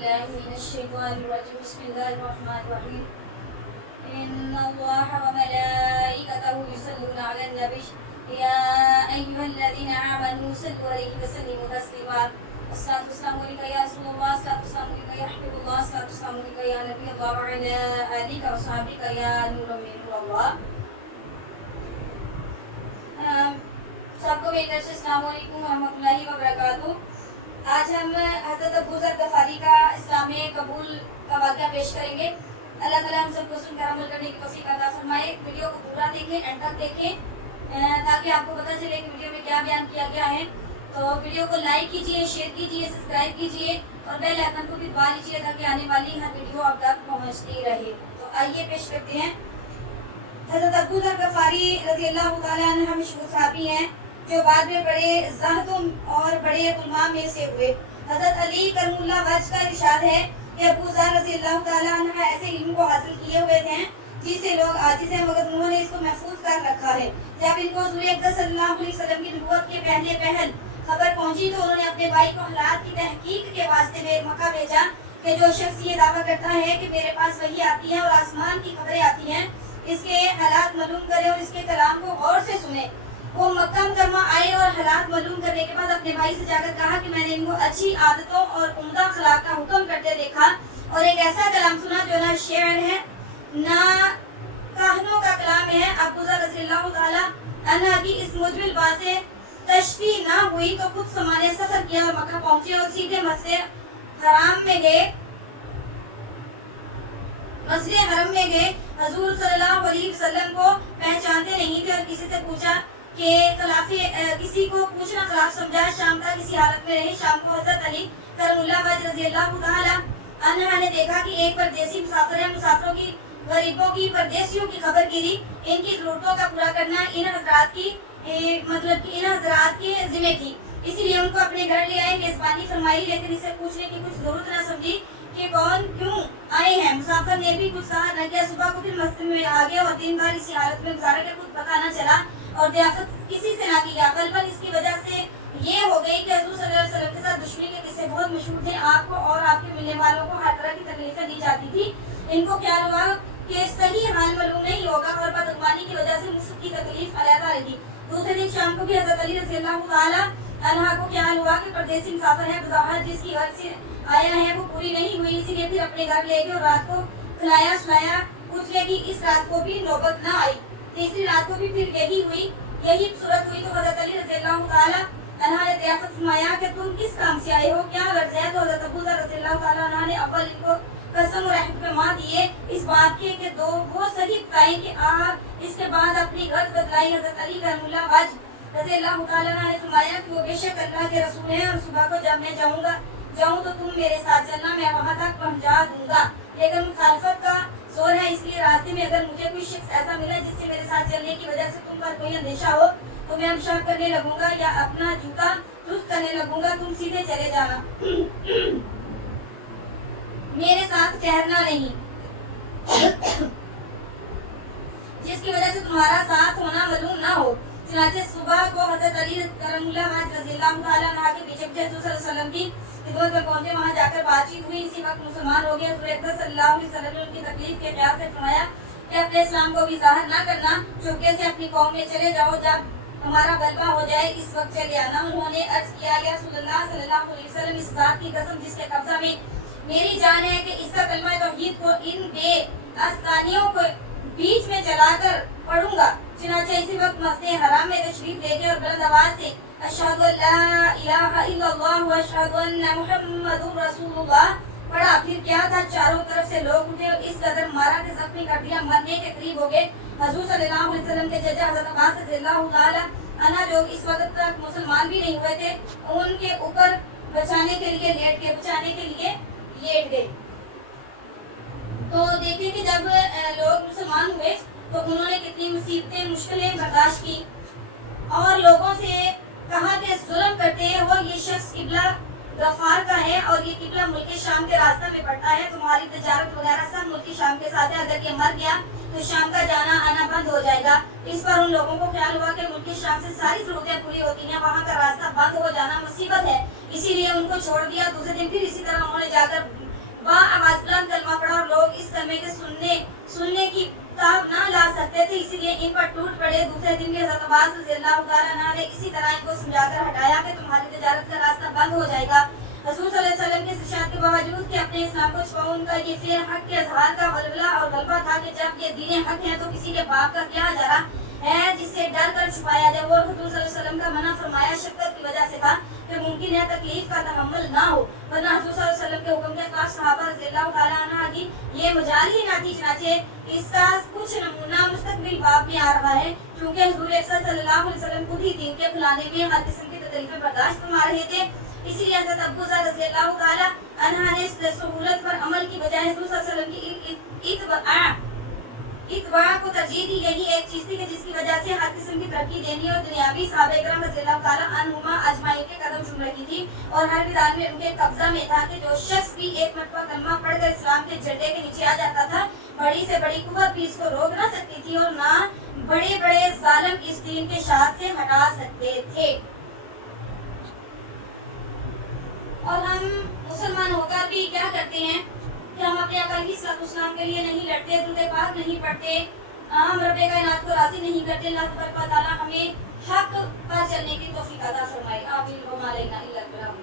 بالله من الشيطان الرجيم بسم الله الرحمن الرحيم إن الله وملائكته يصلون على النبي يا أيها الذين آمنوا صلوا عليه وسلموا تسليما الصلاة والسلام عليك يا رسول الله الصلاة والسلام عليك يا حبيب الله الصلاة والسلام عليك يا نبي الله وعلى آلك وصحبك يا نور من نور الله. सबको मेरी तरफ से अस्सलाम वालेकुम रहमतुल्लाहि व बरकातुहू. आज हम हज़रत अबू ज़र गफ़ारी का इस्लाम कबूल का वाक़या पेश करेंगे. अल्लाह ताला हम सबको सुनकर अमल करने की तौफ़ीक़ अता फरमाए. वीडियो को पूरा देखें, एंड तक देखें ताकि आपको पता चले कि वीडियो में क्या बयान किया गया है. तो वीडियो को लाइक कीजिए, शेयर कीजिए, सब्सक्राइब कीजिए और बेल आइकन को भी दबा लीजिए ताकि आने वाली हर वीडियो आप तक पहुँचती रहे. तो आइए पेश करते हैं. हज़रत अबू ज़र गफ़ारी रज़ियल्लाहु ताला अन्हु मशहूर सहाबी हैं जो बाद में बड़े ज़ाहिदों और बड़े उलमा में से हुए. हज़रत अली करमुल्लाह वजह का इरशाद है कि अबू ज़र रज़ियल्लाहु ताला अन्हु ऐसे इल्म को हासिल किए हुए थे जिससे लोग आजिज़ हैं, मगर उन्होंने इसको महफूज कर रखा है. जब इनको हुज़ूर अक़दस सल्लल्लाहु अलैहि वसल्लम की नबूवत के पहले खबर पहुंची तो उन्होंने अपने भाई को हालात की तहकीक के वास्ते में मक्का भेजा कि जो शख्स ये दावा करता है कि मेरे पास वही आती है और आसमान की खबरें आती हैं, इसके हालात मालूम करे और इसके कलाम को गौर से सुने. वो मक्का मुकर्रमा आए और हालात मालूम करने के बाद अपने भाई से जाकर कहा कि मैंने इनको अच्छी आदतों और उम्दा अखलाक का हुक्म करते देखा और एक ऐसा कलाम सुना जो ना शेर है ना कहनों का कलाम है. अबू ज़र रज़ियल्लाहु ताला अन्हु की इस मुजमिल बात से तशफी ना हुई तो खुद समाने सफर किया और मक्का पहुंचे और सीधे मस्जिद हराम में गए. हजूर सल्लल्लाहु अलैहि वसल्लम को पहचानते नहीं थे और किसी से पूछा कि किसी को पूछना खिलाफ समझा. शाम तक किसी हालत में रहे. शाम को हज़रत अली करमुल्लाह वजह रज़ियल्लाहु ताला अन्हु ने देखा कि एक परदेसी मुसाफिर है. मुसाफिरों की, गरीबों की, परदेसियों की खबर गिरी. इनकी जरूरतों का पूरा करना इन हजरात की जिम्मे थी. इसीलिए उनको अपने घर ले आए, मेजबानी फरमाई, लेकिन इसे पूछने की कुछ जरूरत न समझी कि कौन क्यों आए हैं. मुसाफिर ने भी कुछ कहा न किया. सुबह को फिर मस्जिद में आ गए और दिन भर इसी हालत में गुजारा के खुद पता न चला और दियाफत किसी से ना किया. बल्कि इसकी वजह से ये हो गई कि हज़ूर सल्लल्लाहु अलैहि वसल्लम के साथ दुश्मनी के किस्से बहुत मशहूर थे. आपको और आपके मिलने वालों को हर तरह की तकलीफें दी जाती थी. इनको ख्याल हुआ कि सही हाल मालूम नहीं होगा और बदगुमानी की वजह से मुफ्त की तकलीफ अलहदा रही. दूसरे दिन शाम को भी हज़रत अली रज़ियल्लाहु ताला अन्हु को ख्याल हुआ कि परदेसी मुसाफिर है, वजाहत जिसकी घर से आया है वो पूरी नहीं हुई. इसीलिए फिर अपने घर ले गए और रात को खिलाया सुलाया. पूछ लिया कि इस रात को भी नौबत न आई. तीसरी रात को भी फिर यही सूरत हुई तो हज़रत अली रज़ियल्लाहु ताला अन्हु ने दियाफत फरमाया कि तुम किस काम से आए हो, क्या गर्ज है. तो हज़रत अबू ज़र रज़ियल्लाहु ताला अन्हु ने अव्वल इनको कसम और अहद पे मां दिए इस बात के कि दो वो सही बताएं कि आप. इसके बाद अपनी गर्ज बदलाई. हज़रत अली करमुल्लाह वजह रज़ियल्लाहु ताला अन्हु ने फरमाया कि वो बेशक अल्लाह के रसूल हैं और सुबह को जब मैं जाऊं तो तुम मेरे साथ चलना, मैं वहां तक पहुंचा दूंगा. लेकिन मुखालफत का जोर है, इसलिए रास्ते में अगर मुझे कोई शख्स ऐसा मिला जिससे मेरे साथ चलने की वजह से तुम पर कोई अंदेशा हो तो मैं अमशाक करने लगूंगा या अपना जूता दुरुस्त करने लगूंगा. तुम सीधे चले जाना, मेरे साथ ठहरना नहीं, जिसकी वजह से तुम्हारा साथ होना मालूम ना हो. चुनांचे सुबह को हज़रत अली करमुल्लाह वजह रज़ियल्लाहु ताला अन्हु के पीछे हज़रत सल्लल्लाहु अलैहि वसल्लम की खिदमत में पहुंचे. वहां जाकर बातचीत हुई. इसी वक्त मुसलमान हो गए. हज़ूर अक़दस सल्लल्लाहु अलैहि वसल्लम ने उनकी तकलीफ के ख्याल से फरमाया कि अपने इस्लाम को भी ज़ाहिर ना करना, चुपके से अपनी कौम में चले जाओ, जब हमारा गलबा हो जाए इस वक्त चले आना. उन्होंने अर्ज किया या रसूलुल्लाह सल्लल्लाहु अलैहि वसल्लम, इस बात की कसम जिसके कब्जा में मेरी जान है कि इसका कलमा तौहीद को इन बेअस्तानियों को बीच में जलाकर पढ़ूंगा. चुनांचे इसी वक्त मस्जिद हराम में तशरीफ ले गए और बुलंद आवाज से अशहदु अल्ला इलाहा इल्लल्लाह व अशहदु अन्ना मुहम्मदुर रसूलुल्लाह पढ़ा. फिर क्या था, चारों तरफ से लोग उठे और इस कदर मारा कि जख्मी कर दिया, मरने के करीब हो गए. हजूर सल्लल्लाहु अलैहि वसल्लम के जजा हज़रत अब्बास रज़ियल्लाहु ताला अन्हु जो इस वक्त तक मुसलमान भी नहीं हुए थे, उनके ऊपर बचाने के लिए लेट गए. तो देखिए कि जब लोग मुसलमान हुए तो उन्होंने कितनी मुसीबतें मुश्किलें बर्दाश्त की और लोगों से कहा कि जुल्म करते हैं वो ये शख्स किबला गफार का है और ये किबला मुल्क शाम के रास्ते में पड़ता है. तुम्हारी तजारत वगैरह सब मुल्क शाम के साथ है. अगर ये मर गया तो शाम का जाना आना बंद हो जाएगा. इस पर उन लोगों को ख्याल हुआ कि मुल्क शाम से सारी जरूरतें पूरी होती हैं, वहाँ का रास्ता बंद हो जाना मुसीबत है. इसीलिए उनको छोड़ दिया. दूसरे दिन फिर इसी तरह उन्होंने जाकर اسی لیے ان پر ٹوٹ پڑے. دوسرے دن بھی حضرت عباس رضی اللہ تعالیٰ عنہ نے اسی طرح ان کو سمجھا کر ہٹایا کہ تمہاری تجارت کا راستہ بند ہو جائے گا. رسول صلی اللہ علیہ وسلم کے ارشاد کے باوجود کہ اپنے اسلام کو چھپاؤ، ان کا یہ فعل حق کے اظہار کا غلبہ اور غلبہ تھا کہ جب یہ دین حق ہے تو کسی کے باپ کا کیا جرا ہے جس سے ڈر کر چھپایا جائے. وہ حضور صلی اللہ علیہ وسلم کا منع فرمایا شفقت کی وجہ سے تھا کہ ممکن ہے تکلیف کا تحمل نہ ہو، ورنہ حضور صلی اللہ علیہ وسلم کے حکم کے خلاف صحابہ رضی اللہ تعالیٰ عنہ کی یہ مجال ہی نہ تھی. چنانچہ اس کا کچھ نمونہ مستقبل باب میں آ رہا ہے، کیونکہ حضور اکرم صلی اللہ علیہ وسلم خود ہی دین کے پھیلانے میں ہر قسم کی تکلیفیں برداشت فرما رہے تھے. اسی لیے حضرت ابو ذر رضی اللہ تعالیٰ عنہ نے اس سہولت پر عمل کی بجائے حضور صلی اللہ علیہ وسلم کی اتباع کو ترجیح دی. یہی ایک چیز تھی کہ جس کی وجہ سے ہر قسم کی ترقی دینی اور دنیاوی صحابہ کرام رضی اللہ تعالیٰ عنہما اجمعین کے قدم چوم رہی تھی اور ہر میدان میں ان کے قبضہ میں تھا کہ جو شخص بھی ایک مرتبہ کلمہ پڑھ کر اسلام کے جھنڈے کے نیچے آ جاتا تھا، بڑی سے بڑی قوت بھی اس کو روک نہ سکتی تھی اور نہ بڑے بڑے ظالم اس دین کے شاخ سے ہٹا سکتے تھے. اور ہم مسلمان ہو کر بھی کیا کرتے ہیں کہ ہم اپنے آقا کی صلاۃ والسلام کے لیے نہیں لڑتے، درود پاک نہیں پڑھتے، ہم رب کائنات کو راضی نہیں کرتے. اللہ تبارک و تعالیٰ ہمیں حق پر چلنے کی توفیق عطا فرمائے. آمین. وما علینا الا البلاغ.